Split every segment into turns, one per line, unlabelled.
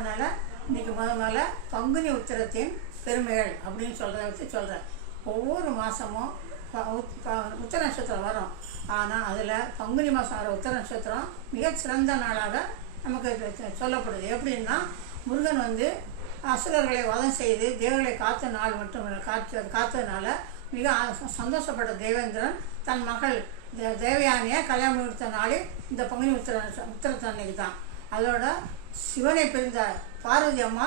அதனால் இன்றைக்கி முத முதல்ல பங்குனி உத்திரத்தின் பெருமைகள் அப்படின்னு சொல்கிறத வச்சு சொல்கிறேன் ஒவ்வொரு மாதமும் உத்திர நட்சத்திரம் வரும். ஆனால் அதில் பங்குனி மாதம் வர உத்திர நட்சத்திரம் மிகச்சிறந்த நாளாக நமக்கு சொல்லப்படுது. எப்படின்னா முருகன் வந்து அசுரர்களை வதம் செய்து தேவர்களை காத்த நாள் மட்டும் காத்து காத்ததுனால மிக சந்தோஷப்பட்ட தேவேந்திரன் தன் மகள் தேவயானியை கல்யாணம் முடித்த நாளே இந்த பங்குனி உத்திர உத்திரத்தன்னைக்கு தான் அதோட சிவனை பிரிந்த பார்வதி அம்மா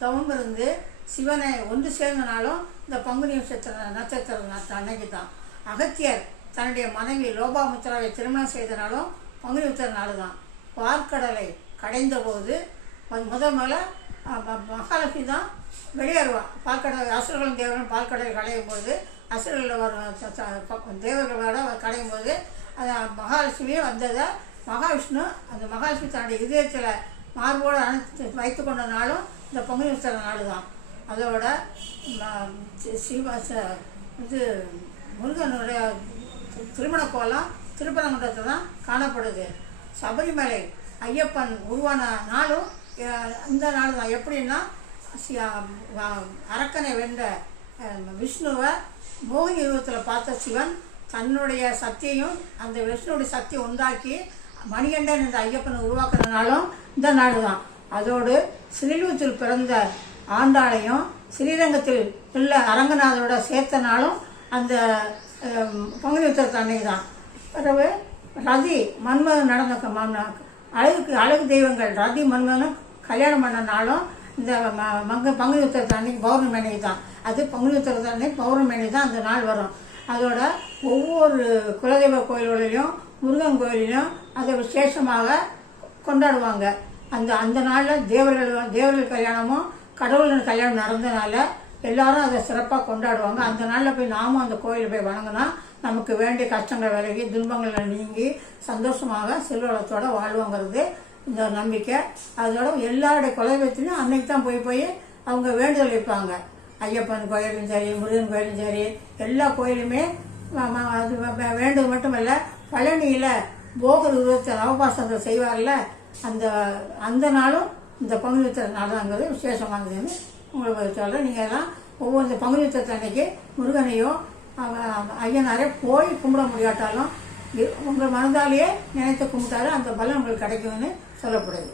தவம் இருந்து சிவனை ஒன்று சேர்ந்தனாலும் இந்த பங்குனி நட்சத்திர நட்சத்திர அன்னைக்கு தான். அகத்தியர் தன்னுடைய மனைவி லோபாமுத்திராவை திருமணம் செய்தனாலும் பங்குனி உத்திர நாள் தான். பார்க்கடலை கடைந்தபோது அது முதல் முதல்ல மகாலட்சுமி தான் வெளியேறுவான் பால்கடல் அசுரர்களும் தேவர்களும் பால்கடலை கடையும் போது அசுரர்கள் வரும் தேவர்களோட கடையும் போது அது மகாலட்சுமி வந்ததை மகாவிஷ்ணு அந்த மகாலட்சுமி தன்னுடைய இதயத்தில் மார்போடு அணைத்து வைத்து கொண்டனாலும் இந்த பொங்கல் உத்தர நாள் தான் அதோட ம- சிவ ச- இது முருகனுடைய திருமண கோலம் திருப்பரங்குன்றத்தில் தான் காணப்படுது. சபரிமலை ஐயப்பன் உருவான நாளும் இந்த நாள் தான் எப்படின்னா அரக்கனை வென்ற விஷ்ணுவை மோகினி உருவத்தில் பார்த்த சிவன் தன்னுடைய சக்தியையும் அந்த விஷ்ணுடைய சக்தியை உண்டாக்கி மணிகண்டன் என்ற ஐயப்பனை உருவாக்குறதுனாலும் இந்த நாடு தான். அதோடு ஸ்ரீலுவத்தில் பிறந்த ஆண்டாளையும் ஸ்ரீரங்கத்தில் உள்ள அரங்கநாதரோட சேர்த்தனாலும் அந்த பங்குனி உத்திரத்து அன்னைக்கு தான். பிறகு ரதி மன்மதன் நடந்த க- அழகுக்கு அழகு தெய்வங்கள் ரதி மன்மதனும் கல்யாணம் பண்ண நாளும் இந்த ம- மங்க பங்குனி உத்திரத்து அன்னைக்கு பௌர்ணமி அன்னைக்கு தான். அது பங்குனி உத்திரத்து அன்னைக்கு பௌர்ணமி அன்னைக்கு தான் அந்த நாள் வரும். அதோட ஒவ்வொரு குலதெய்வ கோயில்களிலும் முருகன் கோயிலிலும் அதை விசேஷமாக கொண்டாடுவாங்க. அந்த அந்த நாளில் தேவர்கள் தேவர்கள் கல்யாணமும் கடவுளின் கல்யாணம் நடந்தனால எல்லாரும் அதை சிறப்பாக கொண்டாடுவாங்க. அந்த நாளில் போய் நாமும் அந்த கோயிலில் போய் வணங்கினா நமக்கு வேண்டிய கஷ்டங்கள் விலகி துன்பங்கள் நீங்கி சந்தோஷமாக செல்வளத்தோடு வாழ்வோங்கிறது இந்த நம்பிக்கை. அதோட எல்லாருடைய குலதெய்வத்திலையும் அன்னைக்கு தான் போய் போய் அவங்க வேண்டுதல் வைப்பாங்க. ஐயப்பன் கோயிலும் சரி முருகன் கோயிலும் சரி எல்லா கோயிலுமே அது வேண்டது மட்டுமல்ல பழனியில் போகர் உருவத்தை நவபாசங்கள் செய்வார்ல அந்த அந்த நாளும் இந்த பங்குனி உத்திர நாளாங்கிறது விசேஷமானதுன்னு உங்களுக்கு சொல்கிறேன் நீங்கள் எல்லாம் ஒவ்வொரு இந்த பங்குனி உத்திரத்து அன்னைக்கு முருகனையும் ஐயனாரே போய் கும்பிட முடியாட்டாலும் உங்கள் மனதாலேயே நினைத்து கும்பிட்டாலும் அந்த பலன் உங்களுக்கு கிடைக்கும்னு சொல்லப்படுது.